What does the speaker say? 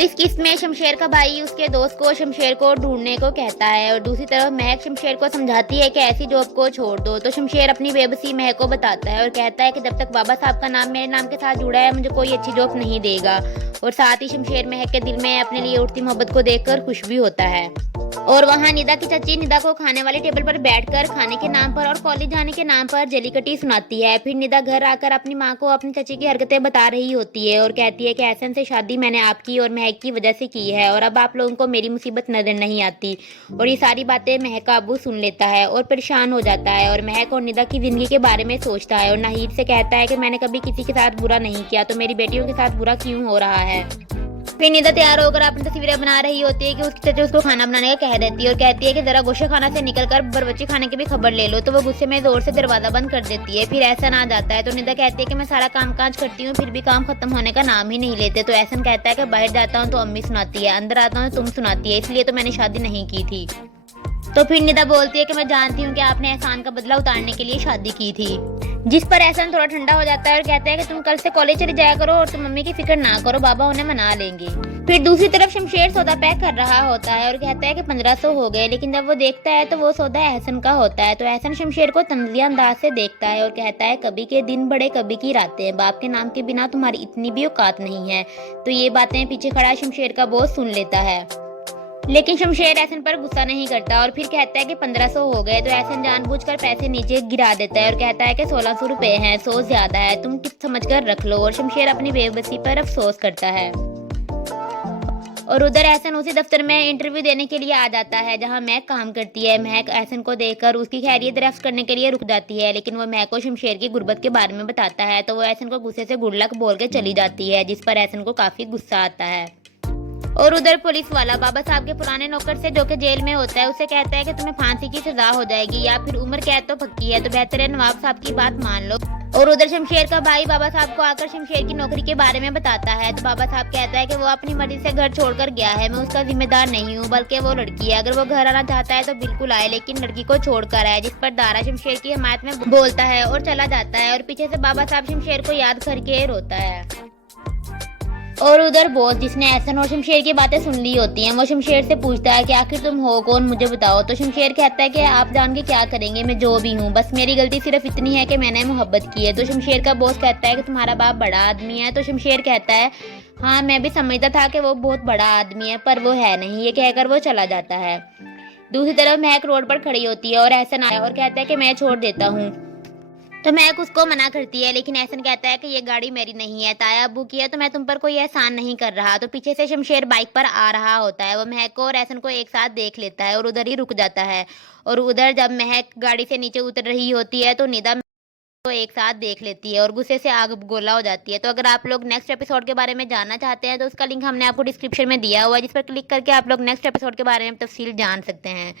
इस किस्त में शमशेर का भाई उसके दोस्त को शमशेर को ढूंढने को कहता है और दूसरी तरफ महक शमशेर को समझाती है कि ऐसी जॉब को छोड़ दो। तो शमशेर अपनी बेबसी महक को बताता है और कहता है कि जब तक बाबा साहब का नाम मेरे नाम के साथ जुड़ा है मुझे कोई अच्छी जॉब नहीं देगा। और साथ ही शमशेर महक के दिल में अपने लिए उठती मोहब्बत को देखकर खुश भी होता है। और वहाँ निदा की चाची निदा को खाने वाले टेबल पर बैठकर खाने के नाम पर और कॉलेज जाने के नाम पर जलीकटी सुनाती है। फिर निदा घर आकर अपनी माँ को अपनी चाची की हरकतें बता रही होती है और कहती है कि एहसन से शादी मैंने आपकी और महक की वजह से की है और अब आप लोगों को मेरी मुसीबत नजर नहीं आती। और ये सारी बातें महक का अब्बू सुन लेता है और परेशान हो जाता है और महक और निदा की जिंदगी के बारे में सोचता है और नाहिद से कहता है कि मैंने कभी किसी के साथ बुरा नहीं किया तो मेरी बेटियों के साथ बुरा क्यों हो रहा है। फिर निदा तैयार होकर अपनी तस्वीरें बना रही होती है कि उसकी चाची उसको खाना बनाने का कह देती है और कहती है कि जरा गोशे खाना से निकलकर बरबच्ची खाने की भी खबर ले लो। तो वो गुस्से में जोर से दरवाजा बंद कर देती है। फिर एहसन आ जाता है तो निदा कहती है कि मैं सारा काम काज करती हूँ फिर भी काम खत्म होने का नाम ही नहीं लेते। तो एहसन कहता है कि बाहर जाता हूँ तो अम्मी सुनाती है, अंदर आता हूँ तो तुम सुनाती है, इसलिए तो मैंने शादी नहीं की थी। तो फिर निदा बोलती है कि मैं जानती हूँ कि आपने एहसान का बदला उतारने के लिए शादी की थी। जिस पर एहसान थोड़ा ठंडा हो जाता है और कहता है कि तुम कल से कॉलेज चले जाया करो और तुम मम्मी की फिक्र ना करो, बाबा उन्हें मना लेंगे। फिर दूसरी तरफ शमशेर सौदा पैक कर रहा होता है और कहता है कि 1500 हो गए, लेकिन जब वो देखता है तो वो सौदा एहसन का होता है। तो एहसन शमशेर को तंजिया अंदाज से देखता है और कहता है कभी के दिन बड़े कभी की रातें, बाप के नाम के बिना तुम्हारी इतनी भी औकात नहीं है। तो ये बातें पीछे खड़ा शमशेर का बॉस सुन लेता है, लेकिन शमशेर एहसन पर गुस्सा नहीं करता और फिर कहता है कि 1500 हो गए। तो एहसन जानबूझकर पैसे नीचे गिरा देता है और कहता है कि 1600 रुपए हैं, 100 ज्यादा है, तुम टिप समझ कर रख लो। और शमशेर अपनी बेबसी पर अफसोस करता है। और उधर एहसन उसी दफ्तर में इंटरव्यू देने के लिए आ जाता है जहां महक काम करती है। महक एहसन को देखकर उसकी खैरियत दरियाफ्त करने के लिए रुक जाती है, लेकिन वो महक को शमशेर की गुर्बत के बारे में बताता है। तो वो एहसन को गुस्से से गुड लक बोल के चली जाती है, जिस पर एहसन को काफी गुस्सा आता है। और उधर पुलिस वाला बाबा साहब के पुराने नौकर से जो कि जेल में होता है उसे कहता है कि तुम्हें फांसी की सजा हो जाएगी या फिर उम्र कैद तो पक्की है, तो बेहतर है नवाब साहब की बात मान लो। और उधर शमशेर का भाई बाबा साहब को आकर शमशेर की नौकरी के बारे में बताता है। तो बाबा साहब कहता है कि वो अपनी मर्जी से घर छोड़कर गया है, मैं उसका जिम्मेदार नहीं हूँ, बल्कि वो लड़की है, अगर वो घर आना चाहता है तो बिल्कुल आए, लेकिन लड़की को छोड़कर आए। जिस पर दारा शमशेर की हिमायत में बोलता है और चला जाता है और पीछे से बाबा साहब शमशेर को याद करके रोता है। और उधर बॉस जिसने एहसन और शमशेर की बातें सुन ली होती हैं वो शमशेर से पूछता है कि आखिर तुम हो कौन, मुझे बताओ। तो शमशेर कहता है कि आप जान के क्या करेंगे, मैं जो भी हूँ, बस मेरी गलती सिर्फ इतनी है कि मैंने मोहब्बत की है। तो शमशेर का बॉस कहता है कि तुम्हारा बाप बड़ा आदमी है। तो शमशेर कहता है हाँ मैं भी समझता था कि वो बहुत बड़ा आदमी है पर वो है नहीं, ये कहकर वो चला जाता है। दूसरी तरफ महक रोड पर खड़ी होती है और एहसन आया और कहता है कि मैं छोड़ देता हूँ। तो महक उसको मना करती है, लेकिन एहसन कहता है कि ये गाड़ी मेरी नहीं है, ताया अब्बू की है, तो मैं तुम पर कोई एहसान नहीं कर रहा। तो पीछे से शमशेर बाइक पर आ रहा होता है, वो महक को और एहसन को एक साथ देख लेता है और उधर ही रुक जाता है। और उधर जब महक गाड़ी से नीचे उतर रही होती है तो निदा को एक साथ देख लेती है और गुस्से से आग गोला हो जाती है। तो अगर आप लोग नेक्स्ट एपिसोड के बारे में जानना चाहते हैं तो उसका लिंक हमने आपको डिस्क्रिप्शन में दिया हुआ है, जिस पर क्लिक करके आप लोग नेक्स्ट एपिसोड के बारे में तफसील जान सकते हैं।